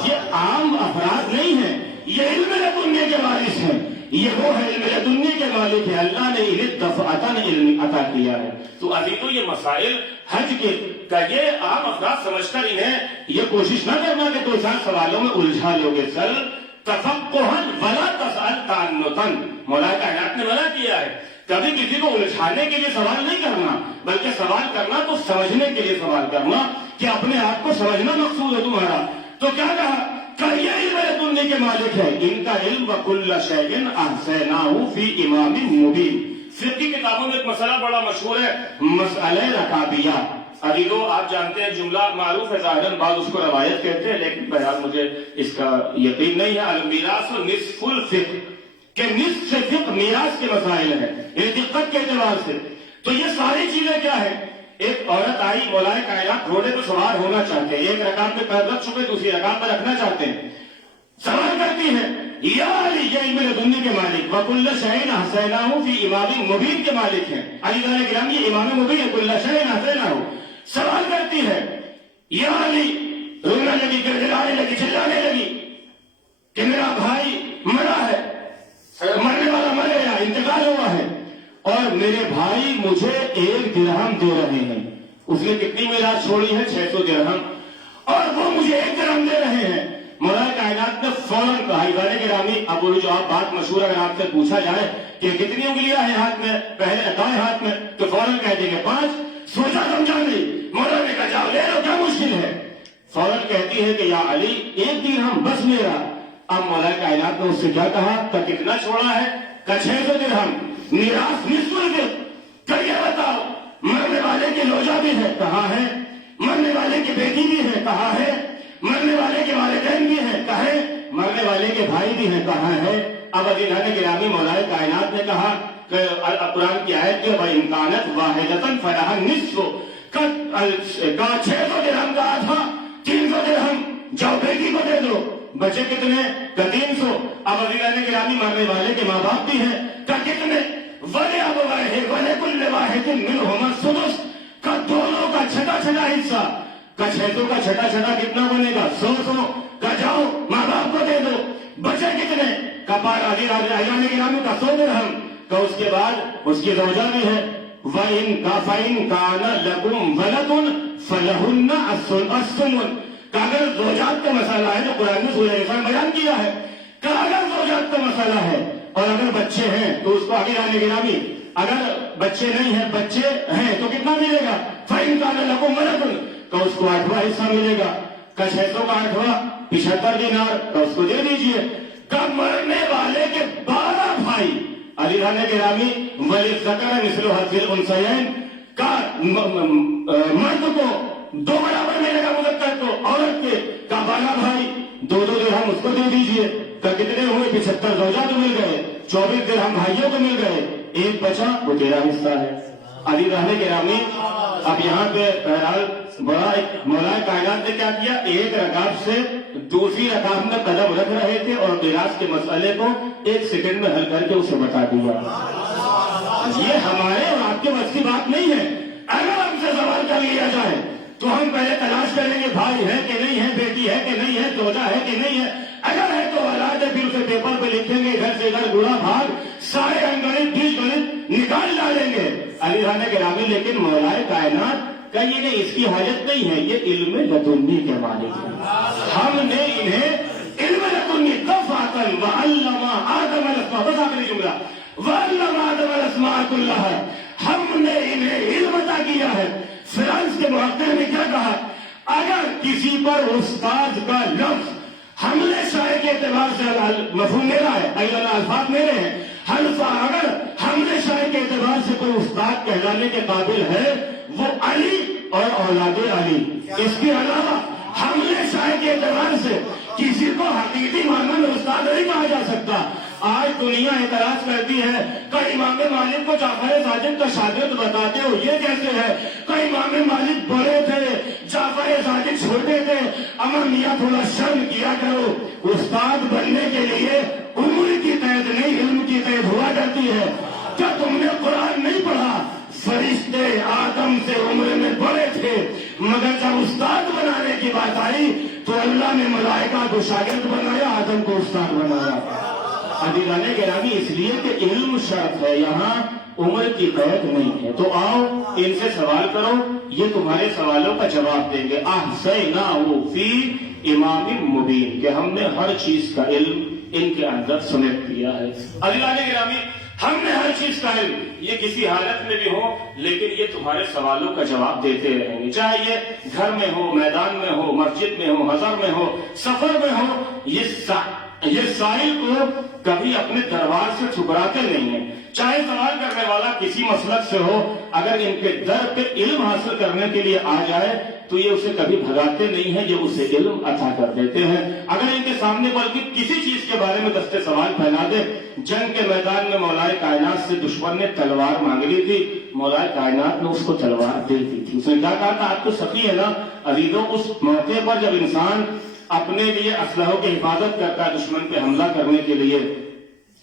یہ عام افراد نہیں ہیں، یہ علم لدنی کے وارث ہیں، یہ وہ ہے علم لدنی کے مالک ہے، اللہ نے انہیں دفعتاً علم عطا کیا ہے۔ تو ابھی تو یہ مسائل حج کے کا یہ عام افراد سمجھ کر انہیں یہ کوشش نہ کرنا کہ دو چار سوالوں میں الجھا لو گے، سل تفقہن ولا تسأل تعنتن، مولا کائنات نے منع کیا ہے کبھی کسی کو الجھانے کے لیے سوال نہیں کرنا، بلکہ سوال کرنا تو سمجھنے کے لیے سوال کرنا کہ اپنے آپ کو سمجھنا مقصود ہے تمہارا۔ تو کیا کہا کہ یہ علم لدنی کے مالک ہے، ان کا علم وکل شیء احصیناہ فی امام مبین۔ فقہ کی کتابوں میں ایک مسئلہ بڑا مشہور ہے، مسئلہ رکابیہ۔ ابھی تو آپ جانتے ہیں جملہ معروف ہے، ظاہراً بعض اس کو روایت کہتے ہیں لیکن بہرحال مجھے اس کا یقین نہیں ہے۔ المیراث نصف الفقہ، کہ نصف سے فقہ میراث کے مسائل ہیں، یعنی دقت کے اعتبار سے۔ تو یہ ساری چیزیں کیا ہے؟ ایک عورت آئی، مولائے کائنات گھوڑے پر سوار ہونا چاہتے ہیں، ایک رکعت میں پیر رکھ چکے، دوسری رکعت میں رکھنا چاہتے ہیں، سوال کرتی ہے یا علی، یہ علم لدنی کے مالک، وکل شیء احصیناہ فی امام مبین کے مالک ہیں، علی تعالیٰ کرام یہ امام مبین ہے، کل شیء احصیناہ، سوال کرتی ہے یا علی، رونا لگی، گڑگڑانے لگی، چلانے لگی کہ میرا بھائی مرا ہے، مرنے والا مر گیا، انتقال ہوا ہے، اور میرے بھائی مجھے 1 درہم دے رہے ہیں، اس نے کتنی میراث چھوڑی ہے؟ 600 درہم، اور وہ مجھے 1 درہم دے رہے ہیں۔ مولا کائنات نے فوراً کہا، عزیزان گرامی، اب وہ جو آپ بات مشہور اگر آپ سے پوچھا جائے کہ کتنی انگلیاں ہیں ہاتھ میں، پہلے دائیں ہاتھ میں، تو فوراً کہہ دیں گے 5، سوچا سمجھا نہیں، مولا نے کہا جاؤ لے لو، کیا مشکل ہے؟ فوراً کہتی ہے کہ یا علی 1 درہم بس میرا۔ اب مولا کائنات نے اس سے کیا کہا کہ کتنا چھوڑا ہے؟ کہ 600 درہم، میراث نصف الفرق، کہ یہ بتاؤ مرنے والے کی لوجا بھی ہے، کہاں ہے؟ مرنے والے کی بیٹی بھی ہے، کہاں ہے؟ مرنے والے کے والدین بھی ہیں، کہاں؟ مرنے والے کے بھائی بھی ہیں، کہاں ہے؟ اب عزیزان گرامی، مولا کائنات نے کہا کہ قرآن کی آیت کے وَإِنْ كَانَتْ وَاحِدَةً فَلَهَا النِّصْفُ، کا 600 درہم کا آدھا 300 درہم، جاؤ بیٹی کو دے دو، بچے کتنے؟ کا 300۔ اب عزیزان گرامی، مرنے والے کے ماں باپ بھی ہیں، کا کتنے؟ وَلِأَبَوَيْهِ وَلِكُلِّ وَاحِدٍ مِّنْهُمَا السُّدُسُ، کا دونوں کا چھٹا حصہ، کا 600 کا چھٹا کتنا بنے گا؟ 100۔ کا جاؤ ماں باپ کو دے دو، بچے کتنے؟ کا عزیزان گرامی کا 100 درہم، کا اس کے بعد اس کی زوجہ بھی ہے، فَإِنْ كَانَ لَكُمْ وَلَدٌ فَلَهُنَّ الثُّمُنُ، کہ اگر زوجات کا مسئلہ ہے جو قرآن نے سورہ نساء میں بیان کیا ہے، کہ اگر زوجات کا مسئلہ ہے اور اگر بچے ہیں تو اس کو عزیزان گرامی، اگر بچے نہیں ہیں، بچے ہیں تو کتنا ملے گا؟ فَإِنْ كَانَ لَكُمْ وَلَدٌ، کہ اس کو 8واں حصہ ملے گا، کا 600 کا 8واں 75 دینار، کا اس کو دے دیجئے۔ کا مرنے والے کے 12 بھائی، عزیزان گرامی، وَلِلذَّكَرِ مِثْلُ حَظِّ الْأُنثَيَيْنِ، کا مرد کو 2 برابر ملے گا مذکر کو، عورت کے، کا 12 بھائی 2 درہم اس کو دے دیجئے، کا کتنے ہوئے؟ 75 زوجات مل گئے، 24 درہم بھائیوں کو مل گئے، ایک بچا وہ 13 حصہ ہے۔ عزیزان گرامی، اب یہاں پہ بہرحال بڑا ایک مولا کائنات نے کیا کیا؟ ایک رکعت سے دوسری رکعت میں قدم رکھ رہے تھے اور میراث کے مسئلے کو 1 سیکنڈ میں حل کر کے اسے بتا دیا۔ یہ ہمارے اور آپ کے بس کی بات نہیں ہے۔ اگر ہم سے سوال کر لیا جائے تو ہم پہلے تلاش کریں گے بھائی ہے کہ نہیں ہے، بیٹی ہے کہ نہیں ہے، زوجہ ہے کہ نہیں ہے، اگر ہے تو اولاد ہے، پھر اسے پیپر پہ لکھیں گے، ادھر سے ادھر گڑا بھاگ، سارے انگنت بیج گنت نکال ڈالیں گے۔ عزیزان گرامی، لیکن مولا کائنات کہ یہ نہیں، اس کی حاجت نہیں ہے، یہ علم لدنی کے مالک ہے۔ ہم نے انہیں علم لدنی دفعتاً وعلم آدم الاسماء، بس آخری جملہ، وعلم آدم الاسماء كلها، ہم نے انہیں علم عطا کیا ہے۔ فرانس کے محقق نے کیا کہا؟ اگر کسی پر استاد کا لفظ حملے شائع کے اعتبار سے مفہوم میرا ہے، الفاظ میرے ہیں، اگر حملے شائع کے اعتبار سے کوئی استاد کہلانے کے قابل ہے وہ علی اور اولاد علی۔ اس کے علاوہ حملے شائع کے اعتبار سے کسی کو حقیقی معنی میں استاد نہیں کہا جا سکتا۔ آج دنیا اعتراض کرتی ہے کہ امام مالک کو جعفر صادق کا شاگرد بتاتے ہو، یہ کیسے ہے؟ کہ امام مالک بڑے تھے، جعفر صادق چھوٹے تھے۔ امر میاں تھوڑا شرم کیا کرو، استاد بننے کے لیے عمر کی قید نہیں، علم کی قید ہوا کرتی ہے۔ کیا تم نے قرآن نہیں پڑھا؟ فرشتے آدم سے عمر میں بڑے تھے، مگر جب استاد بنانے کی بات آئی تو اللہ نے ملائکہ کو شاگرد بنایا، آدم کو استاد بنایا۔ عزیزان گرامی، اس لیے کہ علم شرط ہے، یہاں عمر کی قید نہیں ہے۔ تو آؤ ان سے سوال کرو، یہ تمہارے سوالوں کا جواب دیں گے۔ احصیناہ فی امام مبین، کہ ہم نے ہر چیز کا علم ان کے اندر سمیٹ دیا ہے۔ عزیزان گرامی، ہم نے ہر چیز کا علم، یہ کسی حالت میں بھی ہو لیکن یہ تمہارے سوالوں کا جواب دیتے رہیں گے، چاہے یہ گھر میں ہو، میدان میں ہو، مسجد میں ہو، حضر میں ہو، سفر میں ہو۔ یہ سائل کو کبھی اپنے دربار سے ٹھکراتے نہیں ہیں، چاہے سوال کرنے والا کسی مسلک سے ہو، اگر ان کے در پہ علم حاصل کرنے کے لیے آ جائے تو یہ اسے کبھی بھگاتے نہیں ہیں، یہ اسے علم عطا کر دیتے ہیں۔ اگر ان کے سامنے بلکہ کسی چیز کے بارے میں دستے سوال پھیلا دے، جنگ کے میدان میں مولا کائنات سے دشمن نے تلوار مانگ لی تھی، مولا کائنات نے اس کو تلوار دے دی تھی۔ اس نے کیا کہا تھا؟ آپ تو سخی ہے نا عزیزوں، اس موقع پر جب انسان اپنے لیے اسلحوں کی حفاظت کرتا ہے دشمن پہ حملہ کرنے کے لیے،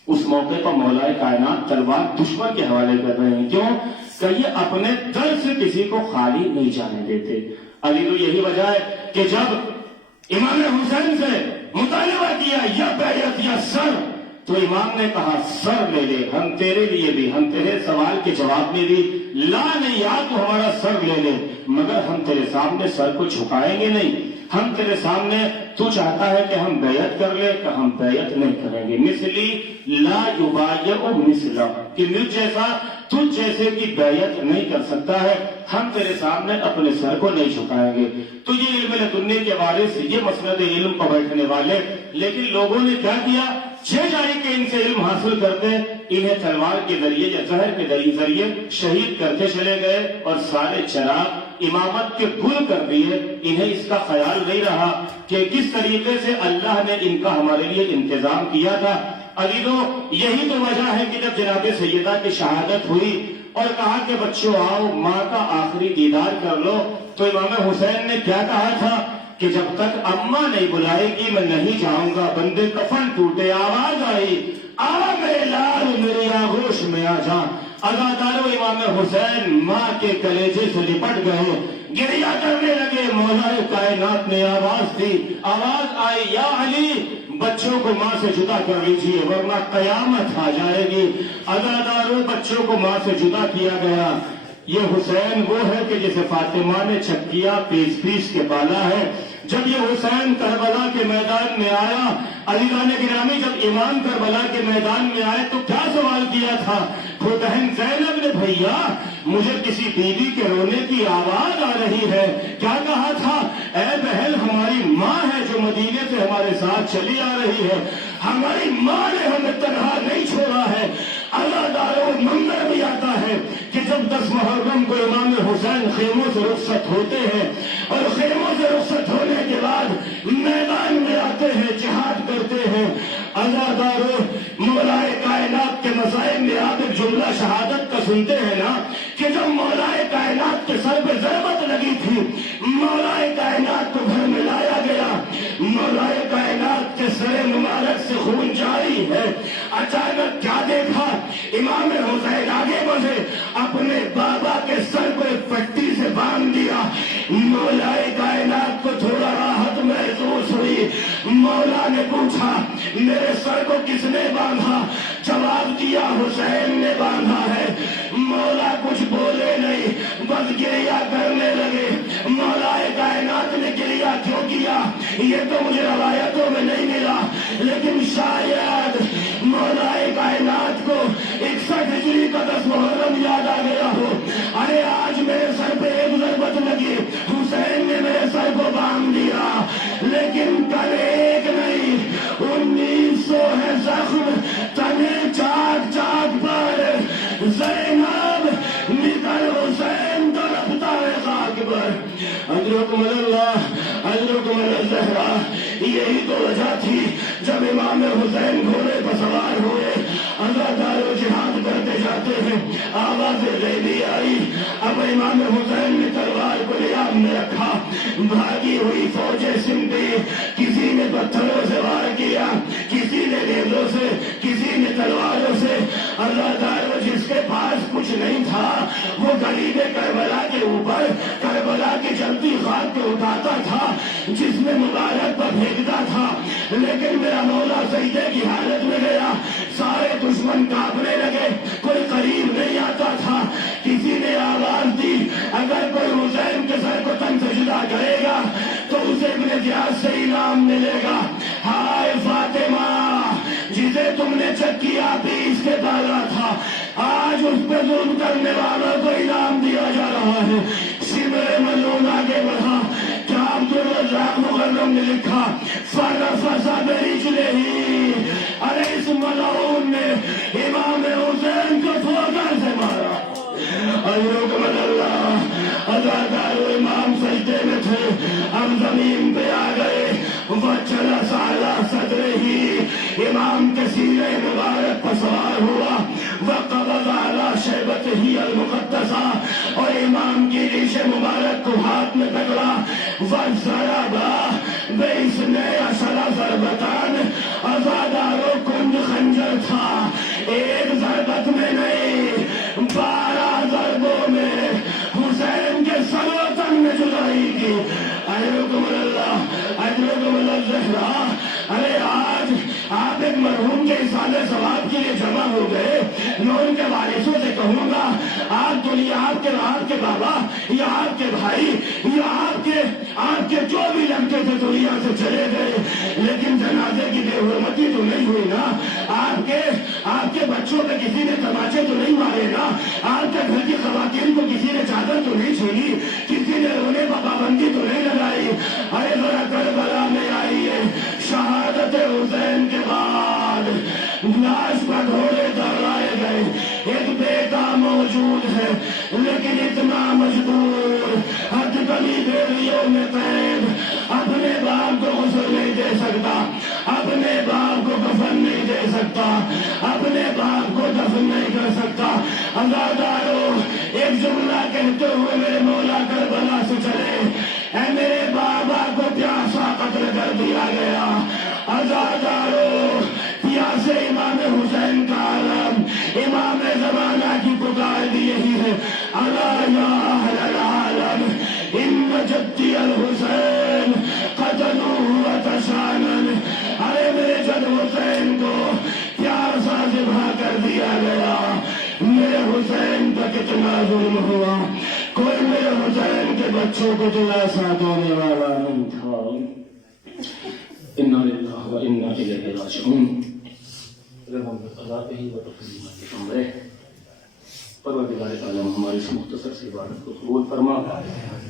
اس موقع پر مولا کائنات تلوار دشمن کے حوالے کر رہے ہیں۔ کیوں؟ کہ یہ اپنے در سے کسی کو خالی نہیں جانے دیتے۔ عزیزو یہی وجہ ہے کہ جب امام حسین سے مطالبہ کیا یا بیعت یا سر، تو امام نے کہا سر لے لے، ہم تیرے لیے بھی، ہم تیرے سوال کے جواب میں بھی لا نہیں، یا تو ہمارا سر لے لے، مگر ہم تیرے سامنے سر کو جھکائیں گے نہیں، ہم تیرے سامنے تو چاہتا ہے کہ ہم بیعت کر لے کہ ہم بیعت نہیں کریں گے۔ مثلی لا یبایع مثلا، کہ مجھ جیسا تجھ جیسے کی بیعت نہیں کر سکتا ہے، ہم تیرے سامنے اپنے سر کو نہیں جھکائیں گے۔ تو یہ علم لدنی کے وارث، یہ مسند علم پر بیٹھنے والے، لیکن لوگوں نے کیا کیا؟ جاری کہ ان سے علم حاصل کرتے، انہیں تلوار کے ذریعے یا زہر کے ذریعے شہید کرتے چلے گئے، اور سارے چراغ امامت کے گل کر دیے۔ انہیں اس کا خیال نہیں رہا کہ کس طریقے سے اللہ نے ان کا ہمارے لیے انتظام کیا تھا۔ عزیزو یہی تو وجہ ہے کہ جب جناب سیدہ کی شہادت ہوئی اور کہا کہ بچوں آؤ ماں کا آخری دیدار کر لو، تو امام حسین نے کیا کہا تھا کہ جب تک اماں نہیں بلائے گی میں نہیں جاؤں گا۔ بندے کفن ٹوٹے، آواز آئی آ میرے لال میری آغوش میں آ جا۔ عزادارو امام حسین ماں کے کلیجے سے لپٹ گئے، گریہ کرنے لگے۔ مولا کائنات نے آواز دی، آواز آئی یا علی بچوں کو ماں سے جدا کر لیجئے ورنہ قیامت آ جائے گی۔ عزادارو بچوں کو ماں سے جدا کیا گیا۔ یہ حسین وہ ہے کہ جسے فاطمہ نے چکیا پیس پیس کے پالا ہے۔ جب یہ حسین کربلا کے میدان میں آیا، عزیزان گرامی جب امام کربلا کے میدان میں آئے تو کیا سوال کیا تھا؟ بہن زینب نے بھیا مجھے کسی بیوی کے رونے کی آواز آ رہی ہے۔ کیا کہا تھا؟ اے بہن ہماری ماں ہے جو مدینے سے ہمارے ساتھ چلی آ رہی ہے، ہماری ماں نے ہمیں تنہا نہیں چھوڑا ہے۔ عزاداروں منظر بھی آتا ہے کہ جب 10 محرم کو امام حسین خیموں سے رخصت ہوتے ہیں اور خیموں سے رخصت ہونے کے بعد میدان میں آتے ہیں، جہاد کرتے ہیں۔ عزاداروں مولا کائنات کے مسائل میں آپ ایک جملہ شہادت کا سنتے ہیں نا کہ جب مولا کائنات کے سر پہ ضربت لگی تھی، مولا کائنات کو گھر میں لایا گیا، مولا کائنات کے سر مبارک سے خون جاری ہے۔ اچانک کیا دیکھا؟ امام حسین آگے بڑھے، اپنے بابا کے سر کو ایک پٹی سے باندھ دیا۔ مولا کائنات کو تھوڑا راحت محسوس ہوئی۔ مولا نے پوچھا میرے سر کو کس نے باندھا؟ جواب دیا حسین نے باندھا ہے۔ مولا کچھ بولے نہیں، بس گریہ کرنے لگے۔ مولا کائنات نے گریہ کیوں کیا یہ تو مجھے روایتوں میں نہیں ملا، لیکن شاید مولا کائنات کو 61 ہجری کا 10 محرم یاد آ گیا ہو۔ ارے آج میرے سر پہ ایک ضربت لگی، حسین نے میرے سر کو باندھ دیا، لیکن کل ایک نہیں 1900 ہے زخم تنے چاک چاک پر۔ زینب نکل حسین تڑپتا ہے خاک پر۔ اجرکم اللہ اجرکم الزہرا۔ یہی تو وجہ تھی جب امام حسین گھوڑے پر سوار ہوئے، عزادارو جہاد کرتے جاتے ہیں، آواز غیبی آئی۔ اب امام حسین نے تلوار کو لیام میں رکھا، بھاگی ہوئی فوجیں سمٹی، کسی نے پتھروں سے وار کیا، کسی نے نیزوں سے، کسی نے تلواروں سے۔ عزادارو جس کے پاس کچھ نہیں تھا وہ غریب کربلا کے اوپر کربلا کی جلتی خاک کو اٹھاتا تھا، جس میں مبارک پر پھینکتا تھا، لیکن میرا مولا سجدے کی حالت میں گیا۔ سارے دشمن کانپنے لگے، کوئی قریب نہیں آتا تھا۔ کسی نے آواز دی اگر کوئی حسین کے سر کو تن سجدہ کرے گا تو اسے ابن زیاد سے انعام ملے گا۔ ہائے فاطمہ جسے تم نے چکیا پیس کے ڈالا تھا، آج اس پہ ظلم کرنے والوں کو انعام دیا جا رہا ہے۔ شبر ملون آگے بڑھا، کیا عبدالرزاق مغرم نے لکھا فرفسا برجلہ، ارے اس ملعون نے امام حسین کو ٹھوکر سے مارا۔ اجرکم اللہ۔ عزادارو امام سجدے میں شیبتہ المقدسہ، اور امام کی ریش مبارک کو ہاتھ میں پکڑا، وَضَرَبَ بِإِثْنَیْ عَشَرَ ضَرْبَةً، عزادارو کنج خنجر تھا، ایک ضربت میں نہیں 12 ضربوں میں حسین کے سر و تن میں جدائی کی۔ اجرکم اللہ، اجرکم اللہ زہرا۔ ارے آج آپ ایک مرحوم کے اصالِ ثواب کے لیے جمع ہو گئے، میں ان کے وارثوں سے کہوں گا، آپ دنیا، آپ کے بابا یا آپ کے بھائی یا آپ کے جو بھی لڑکے تھے دنیا سے چلے گئے، لیکن جنازے کی بے حرمتی تو نہیں ہوئی نا؟ آپ کے بچوں پہ کسی نے تماچے تو نہیں مارے نا؟ آپ کے گھر کی خواتین کو کسی نے چادر تو نہیں چھینی؟ کسی نے رونے پر پابندی تو نہیں لگائی؟ ارے ذرا کربلا میں آئیے، شہادت حسین کے بعد لاش پر گھوڑے دوڑائے گئے، ایک بیٹا موجود ہے لیکن اتنا مجبور، حد کمی بیڑیوں میں قید، اپنے باپ کو غسل نہیں دے سکتا، اپنے باپ کو کفن نہیں دے سکتا، اپنے باپ کو دفن نہیں کر سکتا۔ عزادارو، ایک جملہ کہتے ہوئے میرے مولا کربلا سے چلے، اے میرے بابا کو پیاسا قتل کر دیا گیا۔ عزادارو، پیاسے امام حسین کا عالم، امام زمانہ کی پکار بھی یہی ہے، الا یا اہل العالم ان جدی الحسین قتلوہ وتشانن۔ ارے میرے جد حسین کو پیار سا ذبح کر دیا گیا، میرے حسین پر کتنا ظلم ہوا، کوئی میرے حسین کے بچوں کو دلاسا دینے والا نہیں تھا۔ انا للہ و انا الیہ راجعون۔ پروردگار عالم ہماری اس مختصر سی عبادت کو قبول فرما۔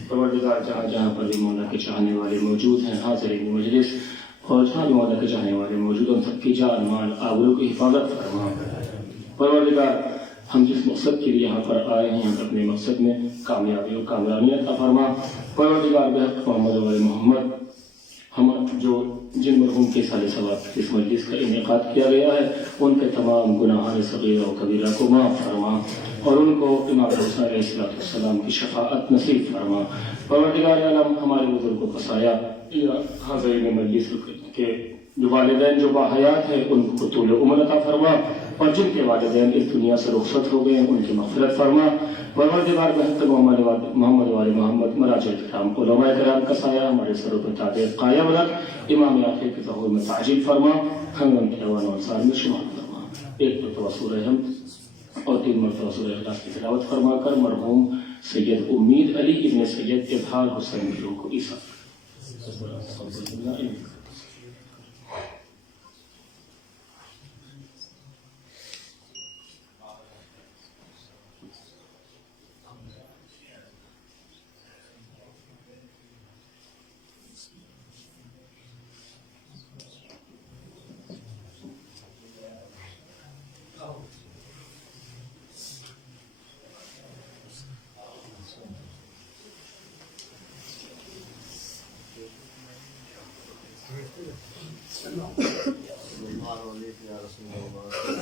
پروردگار جہاں جہاں پر بھی مولا کے چاہنے والے موجود ہیں، حاضرین مجلس، اور جہاں بھی مولا کے چاہنے والے موجود ہیں، سب کی جان مال آبرو کی حفاظت فرما۔ پروردگار، ہم جس مقصد کے لیے یہاں پر آئے ہیں، اپنے مقصد میں کامیابی اور کامیابی عطا فرما۔ پروردگار بحق محمد و محمد، ہم جن مرحوم کے سال ثواب اس مجلس کا انعقاد کیا گیا ہے، ان کے تمام گناہان صغیرہ و کبیرہ کو معاف فرما، اور ان کو امام حسین علیہ السلام کی شفاعت نصیب فرما۔ پروردگار عالم، ہمارے بزرگوں کا سایہ حاضرین مجلس کے جو والدین جو باحیات ہیں، ان کو طول عمر عطا فرما، اور جن کے والدین اس دنیا سے رخصت ہو گئے ہیں، ان کی مغفرت فرما۔ پروردگار بحق محمد وآل محمد، مراجع کرام، علماء کرام کا سایہ ہمارے سروں پر تاج قائم رکھ، امام آخر کے ظہور میں تعجیل فرما، ہم ان کے ایوان و انصار میں شمار فرما۔ ایک مرتبہ سورہ حمد اور 3 مرتبہ سورہ اخلاص کی تلاوت فرما کر مرحوم سید امید علی ابن سید اظہار حسین کی روح کو عیسیٰ اللہ علیہ وسلم۔